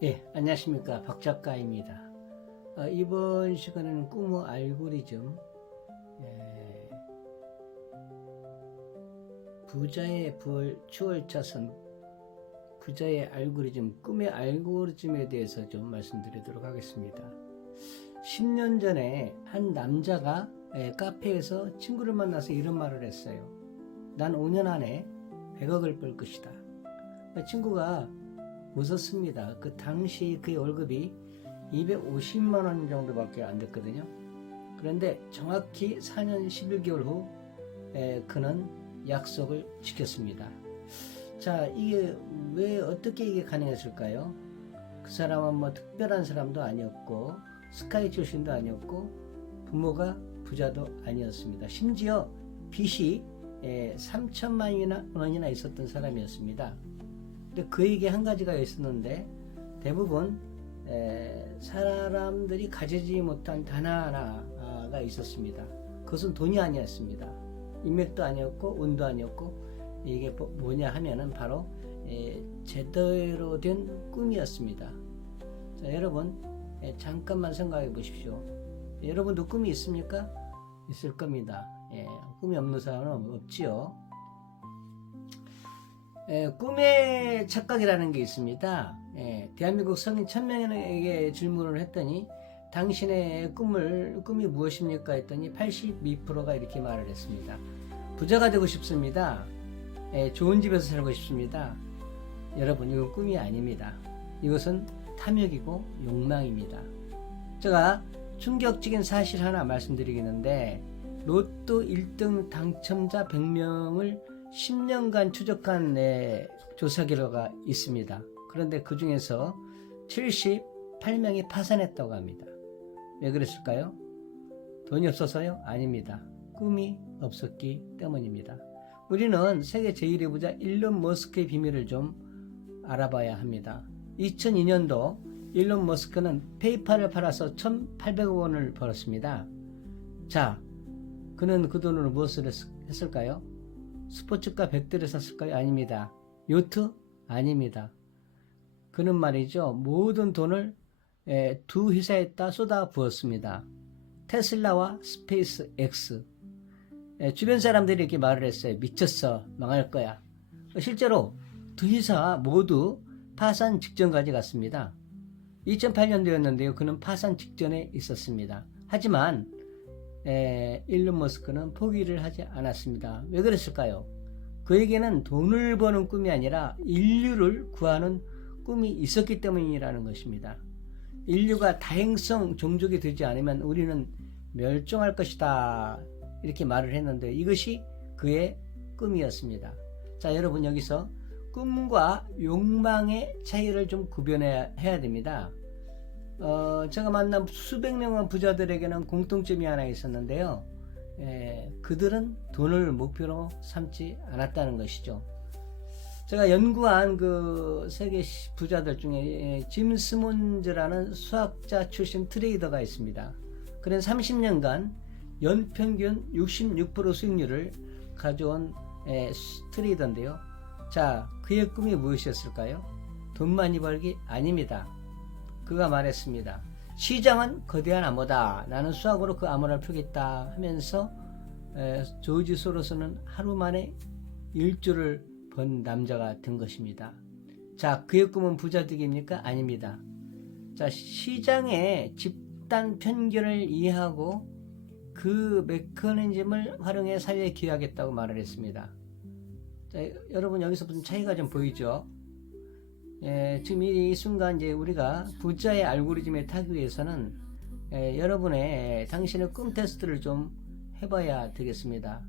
예, 안녕하십니까. 박 작가입니다. 이번 시간에는 꿈의 알고리즘, 예, 부자의 추월차선, 부자의 알고리즘, 꿈의 알고리즘에 대해서 좀 말씀드리도록 하겠습니다. 10년 전에 한 남자가 카페에서 친구를 만나서 이런 말을 했어요. 난 5년 안에 100억을 벌 것이다. 친구가 웃었습니다. 그 당시 그의 월급이 250만 원 정도밖에 안 됐거든요. 그런데 정확히 4년 11개월 후 그는 약속을 지켰습니다. 자, 이게 왜 어떻게 이게 가능했을까요? 그 사람은 뭐 특별한 사람도 아니었고 스카이 출신도 아니었고 부모가 부자도 아니었습니다. 심지어 빚이 3천만 원이나 있었던 사람이었습니다. 근데 그에게 한 가지가 있었는데 대부분 사람들이 가지지 못한 단 하나가 있었습니다. 그것은 돈이 아니었습니다. 인맥도 아니었고 운도 아니었고 이게 뭐냐 하면은 바로 제대로 된 꿈이었습니다. 자, 여러분 잠깐만 생각해 보십시오. 여러분도 꿈이 있습니까? 있을 겁니다. 꿈이 없는 사람은 없지요. 꿈의 착각이라는 게 있습니다. 대한민국 성인 1000명에게 질문을 했더니 당신의 꿈이 무엇입니까? 했더니 82%가 이렇게 말을 했습니다. 부자가 되고 싶습니다. 좋은 집에서 살고 싶습니다. 여러분, 이건 꿈이 아닙니다. 이것은 탐욕이고 욕망입니다. 제가 충격적인 사실 하나 말씀드리겠는데 로또 1등 당첨자 100명을 10년간 추적한 조사 결과가 있습니다. 그런데 그 중에서 78명이 파산했다고 합니다. 왜 그랬을까요? 돈이 없어서요? 아닙니다. 꿈이 없었기 때문입니다. 우리는 세계 제1의 부자 일론 머스크의 비밀을 좀 알아봐야 합니다. 2002년도 일론 머스크는 페이팔을 팔아서 1,800억 원을 벌었습니다. 자, 그는 그 돈으로 무엇을 했을까요? 스포츠카 100대를 샀을까요? 아닙니다. 요트? 아닙니다. 그는 말이죠. 모든 돈을 두 회사에다 쏟아 부었습니다. 테슬라와 스페이스 X. 주변 사람들이 이렇게 말을 했어요. 미쳤어. 망할 거야. 실제로 두 회사 모두 파산 직전까지 갔습니다. 2008년도였는데요. 그는 파산 직전에 있었습니다. 하지만 일론 머스크는 포기를 하지 않았습니다. 왜 그랬을까요? 그에게는 돈을 버는 꿈이 아니라 인류를 구하는 꿈이 있었기 때문이라는 것입니다. 인류가 다행성 종족이 되지 않으면 우리는 멸종할 것이다. 이렇게 말을 했는데 이것이 그의 꿈이었습니다. 자, 여러분 여기서 꿈과 욕망의 차이를 좀 구별해야 됩니다. 제가 만난 수백 명의 부자들에게는 공통점이 하나 있었는데요. 그들은 돈을 목표로 삼지 않았다는 것이죠. 제가 연구한 그 세계 부자들 중에 짐 스몬즈라는 수학자 출신 트레이더가 있습니다. 그는 30년간 연평균 66% 수익률을 가져온 트레이더인데요. 자, 그의 꿈이 무엇이었을까요? 돈 많이 벌기? 아닙니다. 그가 말했습니다. 시장은 거대한 암호다. 나는 수학으로 그 암호를 풀겠다 하면서 조지 소로스는 하루 만에 1조를 번 남자가 된 것입니다. 자, 그의 꿈은 부자되기입니까? 아닙니다. 자, 시장의 집단 편견을 이해하고 그 메커니즘을 활용해 사회에 기여하겠다고 말을 했습니다. 자, 여러분 여기서 무슨 차이가 좀 보이죠? 지금 이 순간 이제 우리가 부자의 알고리즘에 타기 위해서는 여러분의 당신의 꿈 테스트를 좀 해봐야 되겠습니다.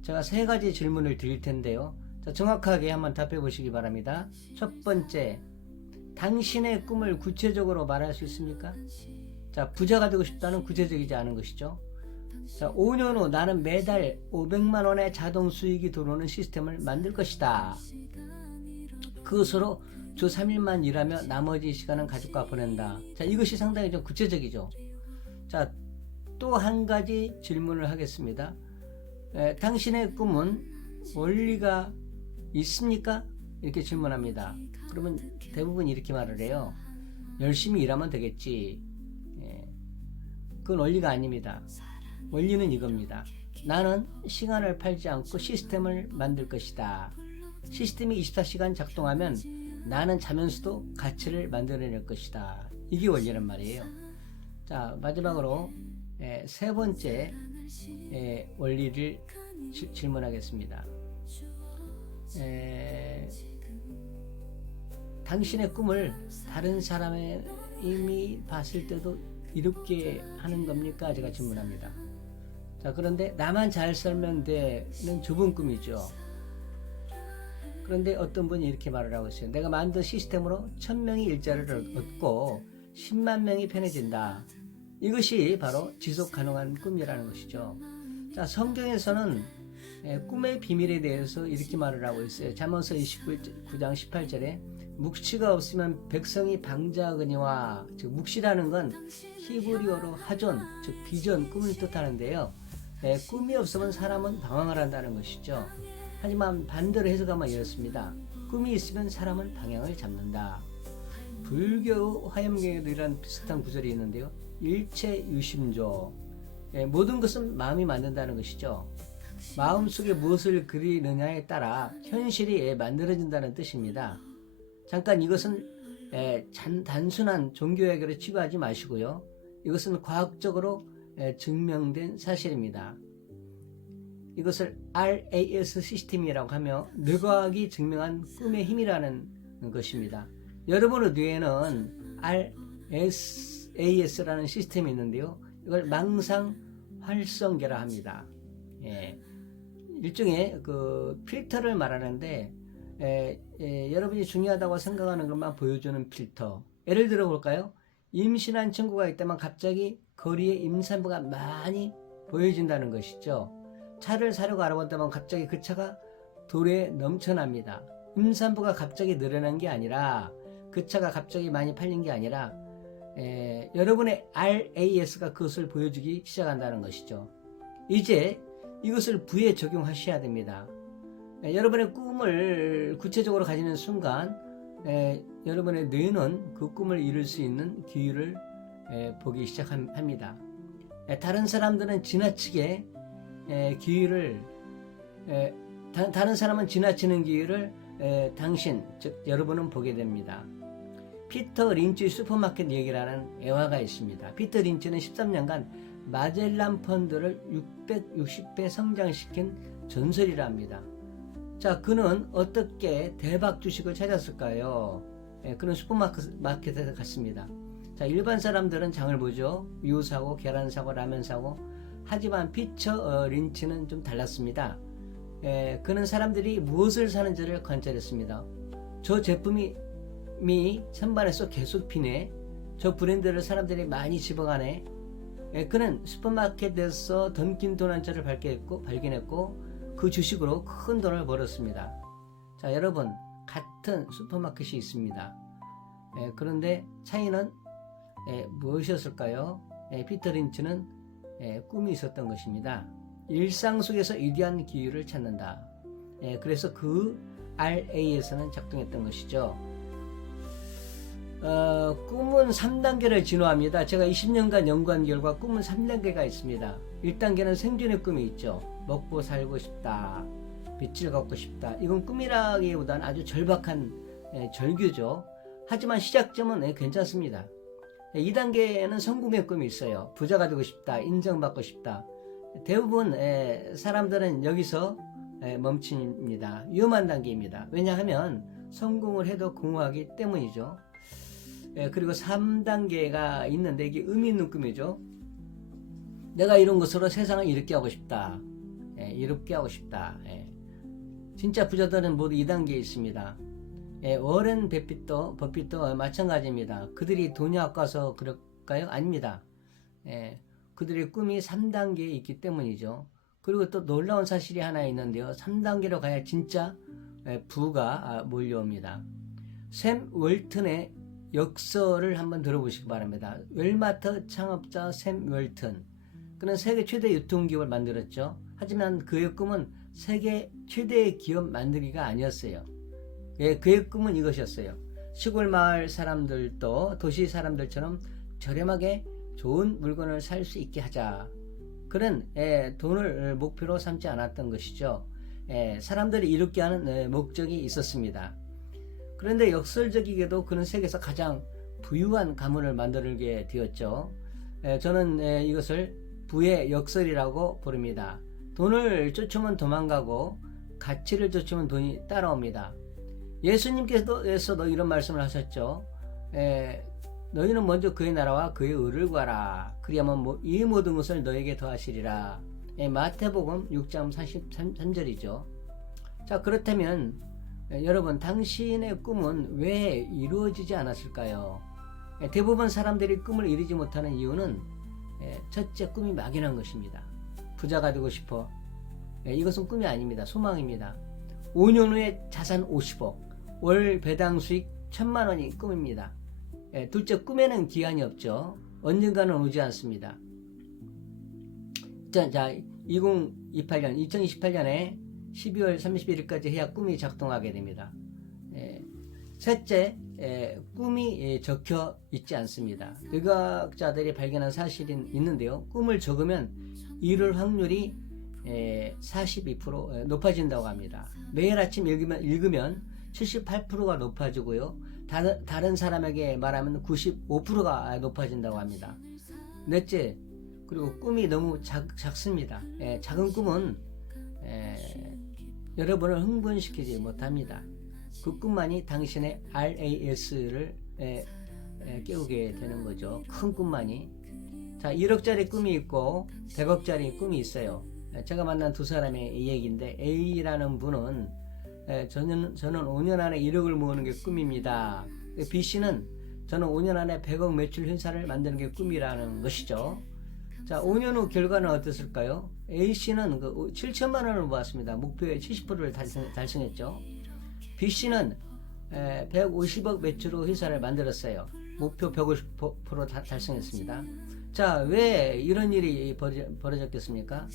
제가 세 가지 질문을 드릴 텐데요. 자, 정확하게 한번 답해 보시기 바랍니다. 첫 번째, 당신의 꿈을 구체적으로 말할 수 있습니까? 자, 부자가 되고 싶다는 구체적이지 않은 것이죠. 자, 5년 후 나는 매달 500만 원의 자동 수익이 들어오는 시스템을 만들 것이다. 그것으로 주 3일만 일하며 나머지 시간은 가족과 보낸다. 자, 이것이 상당히 좀 구체적이죠. 자, 또 한 가지 질문을 하겠습니다. 당신의 꿈은 원리가 있습니까? 이렇게 질문합니다. 그러면 대부분 이렇게 말을 해요. 열심히 일하면 되겠지. 그건 원리가 아닙니다. 원리는 이겁니다. 나는 시간을 팔지 않고 시스템을 만들 것이다. 시스템이 24시간 작동하면 나는 자면서도 가치를 만들어낼 것이다. 이게 원리란 말이에요. 자, 마지막으로 세 번째 원리를 질문하겠습니다. 당신의 꿈을 다른 사람이 이미 봤을 때도 이롭게 하는 겁니까? 제가 질문합니다. 자, 그런데 나만 잘 살면 되는 좁은 꿈이죠. 그런데 어떤 분이 이렇게 말을 하고 있어요. 내가 만든 시스템으로 1000명이 일자리를 얻고 10만 명이 편해진다. 이것이 바로 지속 가능한 꿈이라는 것이죠. 자, 성경에서는 꿈의 비밀에 대해서 이렇게 말을 하고 있어요. 잠언서 29장 18절에 묵시가 없으면 백성이 방자하거니와, 즉 묵시라는 건 히브리어로 하존, 즉 비전, 꿈을 뜻하는데요. 꿈이 없으면 사람은 방황을 한다는 것이죠. 하지만 반대로 해석하면 이렇습니다. 꿈이 있으면 사람은 방향을 잡는다. 불교 화엄경에도 이런 비슷한 구절이 있는데요. 일체 유심조, 모든 것은 마음이 만든다는 것이죠. 마음속에 무엇을 그리느냐에 따라 현실이 만들어진다는 뜻입니다. 잠깐 이것은 단순한 종교 이야기로 치부하지 마시고요. 이것은 과학적으로 증명된 사실입니다. 이것을 RAS 시스템이라고 하며 뇌과학이 증명한 꿈의 힘이라는 것입니다. 여러분의 뇌에는 RAS라는 시스템이 있는데요. 이걸 망상 활성계라 합니다. 일종의 그 필터를 말하는데 여러분이 중요하다고 생각하는 것만 보여주는 필터. 예를 들어 볼까요? 임신한 친구가 있다면 갑자기 거리에 임산부가 많이 보여진다는 것이죠. 차를 사려고 알아본다면 갑자기 그 차가 도로에 넘쳐납니다. 임산부가 갑자기 늘어난 게 아니라, 그 차가 갑자기 많이 팔린 게 아니라 여러분의 RAS가 그것을 보여주기 시작한다는 것이죠. 이제 이것을 부에 적용하셔야 됩니다. 여러분의 꿈을 구체적으로 가지는 순간 여러분의 뇌는 그 꿈을 이룰 수 있는 기회를 보기 시작합니다. 다른 사람들은 지나치게 기회를 다른 사람은 지나치는 기회를 당신, 즉 여러분은 보게 됩니다. 피터 린치의 슈퍼마켓 얘기라는 애화가 있습니다. 피터 린치는 13년간 마젤란 펀드를 660배 성장시킨 전설이라 합니다. 자, 그는 어떻게 대박 주식을 찾았을까요? 그는 슈퍼마켓에서 갔습니다. 자, 일반 사람들은 장을 보죠. 우유 사고, 계란 사고, 라면 사고. 하지만 피터 린치는 좀 달랐습니다. 그는 사람들이 무엇을 사는지를 관찰했습니다. 저 제품이 선반에서 계속 피네. 저 브랜드를 사람들이 많이 집어가네. 그는 슈퍼마켓에서 던킨 도난자를 발견했고 그 주식으로 큰 돈을 벌었습니다. 자, 여러분, 같은 슈퍼마켓이 있습니다. 그런데 차이는 무엇이었을까요? 피터 린치는 꿈이 있었던 것입니다. 일상 속에서 위대한 기회를 찾는다. 그래서 그 RA에서는 작동했던 것이죠. 꿈은 3단계를 진화합니다. 제가 20년간 연구한 결과 꿈은 3단계가 있습니다. 1단계는 생존의 꿈이 있죠. 먹고 살고 싶다, 빛을 걷고 싶다. 이건 꿈이라기보다는 아주 절박한 절규죠. 하지만 시작점은 괜찮습니다. 2단계에는 성공의 꿈이 있어요. 부자가 되고 싶다, 인정받고 싶다. 대부분 사람들은 여기서 멈춥니다. 위험한 단계입니다. 왜냐하면 성공을 해도 공허하기 때문이죠. 그리고 3단계가 있는데 이게 의미 있는 꿈이죠. 내가 이룬 것으로 세상을 이롭게 하고 싶다. 이롭게 하고 싶다. 진짜 부자들은 모두 2단계에 있습니다. 워렌 버핏도 마찬가지입니다. 그들이 돈이 아까워서 그럴까요? 아닙니다. 그들의 꿈이 3단계에 있기 때문이죠. 그리고 또 놀라운 사실이 하나 있는데요. 3단계로 가야 진짜 부가 몰려옵니다. 샘 월튼의 역설을 한번 들어보시기 바랍니다. 웰마트 창업자 샘 월튼. 그는 세계 최대 유통기업을 만들었죠. 하지만 그의 꿈은 세계 최대의 기업 만들기가 아니었어요. 그의 꿈은 이것이었어요. 시골 마을 사람들도 도시 사람들처럼 저렴하게 좋은 물건을 살 수 있게 하자. 그런 돈을 목표로 삼지 않았던 것이죠. 사람들이 이롭게 하는 목적이 있었습니다. 그런데 역설적이게도 그는 세계에서 가장 부유한 가문을 만들게 되었죠. 저는 이것을 부의 역설이라고 부릅니다. 돈을 쫓으면 도망가고 가치를 쫓으면 돈이 따라옵니다. 예수님께서도 이런 말씀을 하셨죠. 너희는 먼저 그의 나라와 그의 의를 구하라. 그리하면 이 모든 것을 너에게 더하시리라. 마태복음 6장 33절이죠. 자, 그렇다면 여러분, 당신의 꿈은 왜 이루어지지 않았을까요? 대부분 사람들이 꿈을 이루지 못하는 이유는 첫째, 꿈이 막연한 것입니다. 부자가 되고 싶어. 이것은 꿈이 아닙니다. 소망입니다. 5년 후에 자산 50억, 월 배당 수익 1000만 원이 꿈입니다. 둘째, 꿈에는 기한이 없죠. 언젠가는 오지 않습니다. 자, 2028년에 12월 31일까지 해야 꿈이 작동하게 됩니다. 셋째, 꿈이 적혀 있지 않습니다. 의학자들이 발견한 사실이 있는데요. 꿈을 적으면 이룰 확률이 42% 높아진다고 합니다. 매일 아침 읽으면 78%가 높아지고요. 다른 사람에게 말하면 95%가 높아진다고 합니다. 넷째, 그리고 꿈이 너무 작습니다. 작은 꿈은 여러분을 흥분시키지 못합니다. 그 꿈만이 당신의 RAS를 깨우게 되는 거죠. 큰 꿈만이. 자, 1억짜리 꿈이 있고 100억짜리 꿈이 있어요. 제가 만난 두 사람의 얘기인데, A라는 분은 저는 5년 안에 1억을 모으는 게 꿈입니다. B씨는 저는 5년 안에 100억 매출 회사를 만드는 게 꿈이라는 것이죠. 자, 5년 후 결과는 어땠을까요? A씨는 7천만 원을 모았습니다. 목표의 70%를 달성했죠. B씨는 150억 매출로 회사를 만들었어요. 목표 150% 달성했습니다. 자, 왜 이런 일이 벌어졌겠습니까?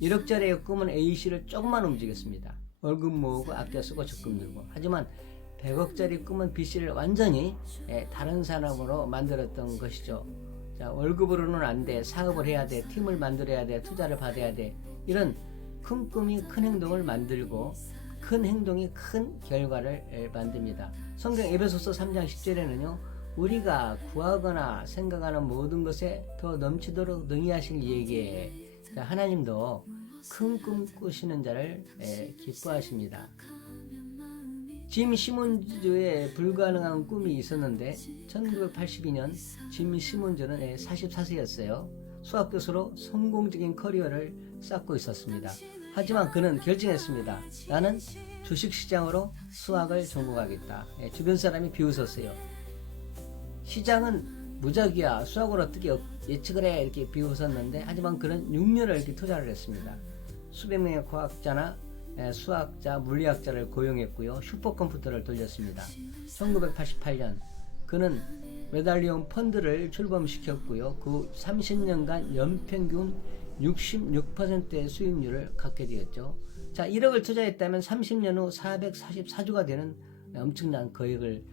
1억짜리의 꿈은 A씨를 조금만 움직였습니다. 월급 모으고 아껴 쓰고 적금 들고. 하지만 100억짜리 꿈은 B씨를 완전히 다른 사람으로 만들었던 것이죠. 자, 월급으로는 안 돼. 사업을 해야 돼. 팀을 만들어야 돼. 투자를 받아야 돼. 이런 큰 꿈이 큰 행동을 만들고, 큰 행동이 큰 결과를 만듭니다. 성경 에베소서 3장 10절에는요. 우리가 구하거나 생각하는 모든 것에 더 넘치도록 능히 하실 이에게, 하나님도 큰 꿈 꾸시는 자를 기뻐하십니다. 짐 시몬즈의 불가능한 꿈이 있었는데 1982년 짐 시몬즈는 44세였어요. 수학교수로 성공적인 커리어를 쌓고 있었습니다. 하지만 그는 결정했습니다. 나는 주식시장으로 수학을 전공하겠다. 주변 사람이 비웃었어요. 시장은 무작위야. 수학을 어떻게 예측을 해? 이렇게 비웃었는데, 하지만 그는 6년을 이렇게 투자를 했습니다. 수백 명의 과학자나 수학자, 물리학자를 고용했고요. 슈퍼컴퓨터를 돌렸습니다. 1988년 그는 메달리온 펀드를 출범시켰고요. 그 30년간 연평균 66%의 수익률을 갖게 되었죠. 자, 1억을 투자했다면 30년 후 444조가 되는 엄청난 거액을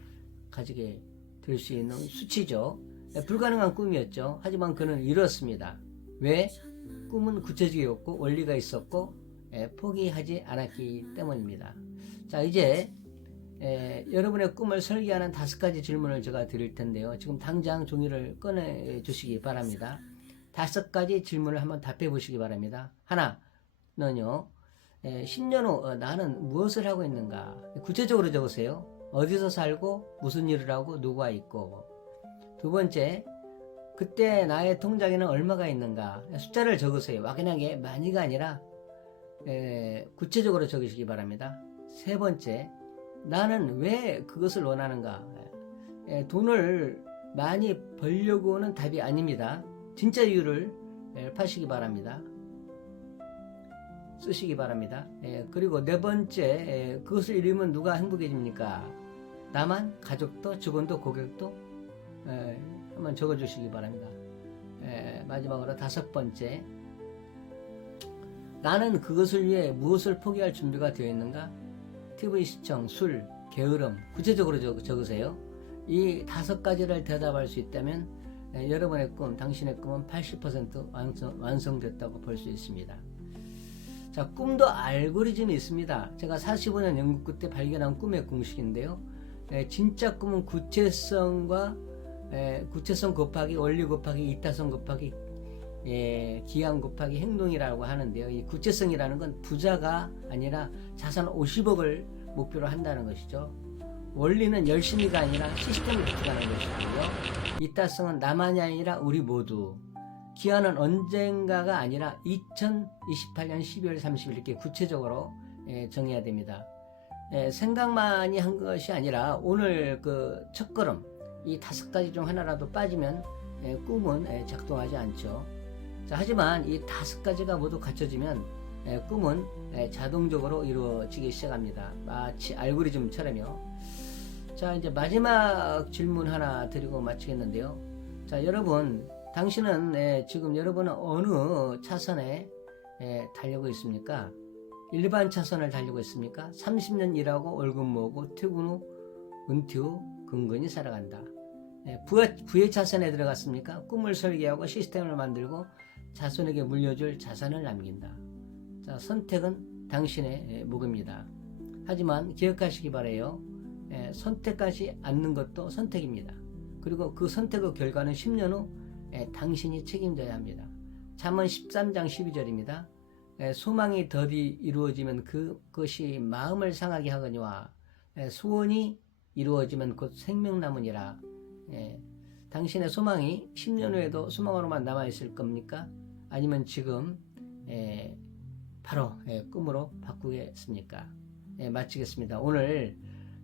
가지게 될 수 있는 수치죠. 불가능한 꿈이었죠. 하지만 그는 이뤘습니다. 왜? 꿈은 구체적이었고 원리가 있었고 포기하지 않았기 때문입니다. 자, 이제 여러분의 꿈을 설계하는 5가지 질문을 제가 드릴 텐데요. 지금 당장 종이를 꺼내 주시기 바랍니다. 5가지 질문을 한번 답해 보시기 바랍니다. 하나는요, 10년 후 나는 무엇을 하고 있는가? 구체적으로 적으세요. 어디서 살고 무슨 일을 하고 누구와 있고. 두 번째, 그때 나의 통장에는 얼마가 있는가? 숫자를 적으세요. 막연하게 많이가 아니라 구체적으로 적으시기 바랍니다. 세 번째, 나는 왜 그것을 원하는가? 돈을 많이 벌려고는 답이 아닙니다. 진짜 이유를 파시기 바랍니다. 쓰시기 바랍니다. 그리고 네 번째, 그것을 이루면 누가 행복해집니까? 나만? 가족도? 직원도? 고객도? 한번 적어주시기 바랍니다. 마지막으로 5번째, 나는 그것을 위해 무엇을 포기할 준비가 되어 있는가? TV 시청, 술, 게으름, 구체적으로 적으세요. 이 5가지를 대답할 수 있다면 여러분의 꿈, 당신의 꿈은 80% 완성됐다고 볼 수 있습니다. 자, 꿈도 알고리즘이 있습니다. 제가 45년 연구 끝에 발견한 꿈의 공식인데요. 진짜 꿈은 구체성 곱하기 원리 곱하기 이타성 곱하기 기한 곱하기 행동이라고 하는데요. 이 구체성이라는 건 부자가 아니라 자산 50억을 목표로 한다는 것이죠. 원리는 열심히가 아니라 시스템을 구축하는 것이고요. 이타성은 나만이 아니라 우리 모두. 기한은 언젠가가 아니라 2028년 12월 30일 이렇게 구체적으로 정해야 됩니다. 생각만이 한 것이 아니라 오늘 그 첫걸음 이 5가지 중 하나라도 빠지면 꿈은 작동하지 않죠. 자, 하지만 이 5가지가 모두 갖춰지면 꿈은 자동적으로 이루어지기 시작합니다. 마치 알고리즘처럼요. 자, 이제 마지막 질문 하나 드리고 마치겠는데요. 자, 여러분, 당신은 지금 여러분은 어느 차선에 달리고 있습니까? 일반 차선을 달리고 있습니까? 30년 일하고 월급 모으고 퇴근 후 은퇴 후 근근히 살아간다. 부의 차선에 들어갔습니까? 꿈을 설계하고 시스템을 만들고 자손에게 물려줄 자산을 남긴다. 자, 선택은 당신의 몫입니다. 하지만 기억하시기 바라요. 선택하지 않는 것도 선택입니다. 그리고 그 선택의 결과는 10년 후 당신이 책임져야 합니다. 잠언 13장 12절입니다. 소망이 덜이 이루어지면 그것이 마음을 상하게 하거니와 소원이 이루어지면 곧 생명나무니라. 당신의 소망이 10년 후에도 소망으로만 남아있을 겁니까? 아니면 지금 바로 꿈으로 바꾸겠습니까? 마치겠습니다. 오늘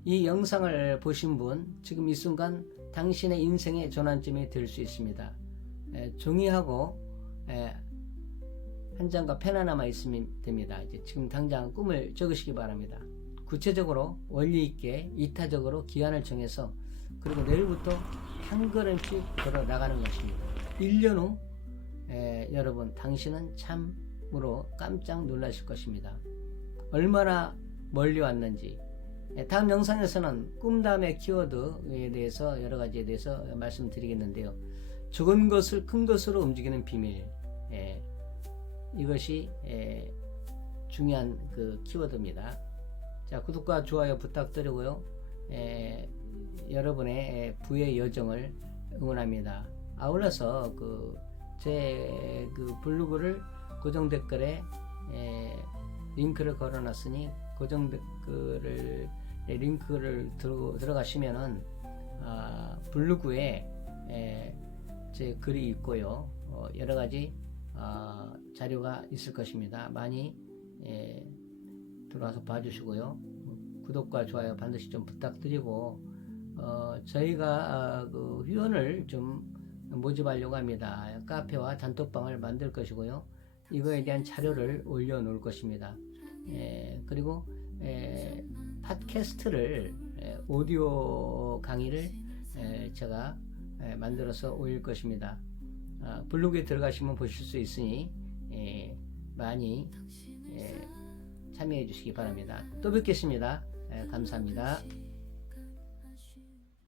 이 영상을 보신 분, 지금 이 순간 당신의 인생의 전환점이 될 수 있습니다. 종이하고 한 장과 펜 하나만 있으면 됩니다. 이제 지금 당장 꿈을 적으시기 바랍니다. 구체적으로 원리 있게 이타적으로 기한을 정해서 그리고 내일부터 한 걸음씩 걸어 나가는 것입니다. 1년 후 여러분 당신은 참으로 깜짝 놀라실 것입니다. 얼마나 멀리 왔는지. 다음 영상에서는 꿈 다음의 키워드에 대해서 여러 가지에 대해서 말씀드리겠는데요. 적은 것을 큰 것으로 움직이는 비밀. 이것이 중요한 그 키워드입니다. 자, 구독과 좋아요 부탁드리고요. 여러분의 부의 여정을 응원합니다. 아울러서 제 블로그를 고정 댓글에 링크를 걸어놨으니 고정 댓글을 링크를 들어가시면은 블로그에 제 글이 있고요. 여러 가지 자료가 있을 것입니다. 많이 들어와서 봐주시고요. 구독과 좋아요 반드시 좀 부탁드리고 저희가 회원을 좀 모집하려고 합니다. 카페와 단톡방을 만들 것이고요. 이거에 대한 자료를 올려놓을 것입니다. 그리고 팟캐스트를 오디오 강의를 제가 만들어서 올릴 것입니다. 블로그에 들어가시면 보실 수 있으니 많이 참여해 주시기 바랍니다. 또 뵙겠습니다. 감사합니다.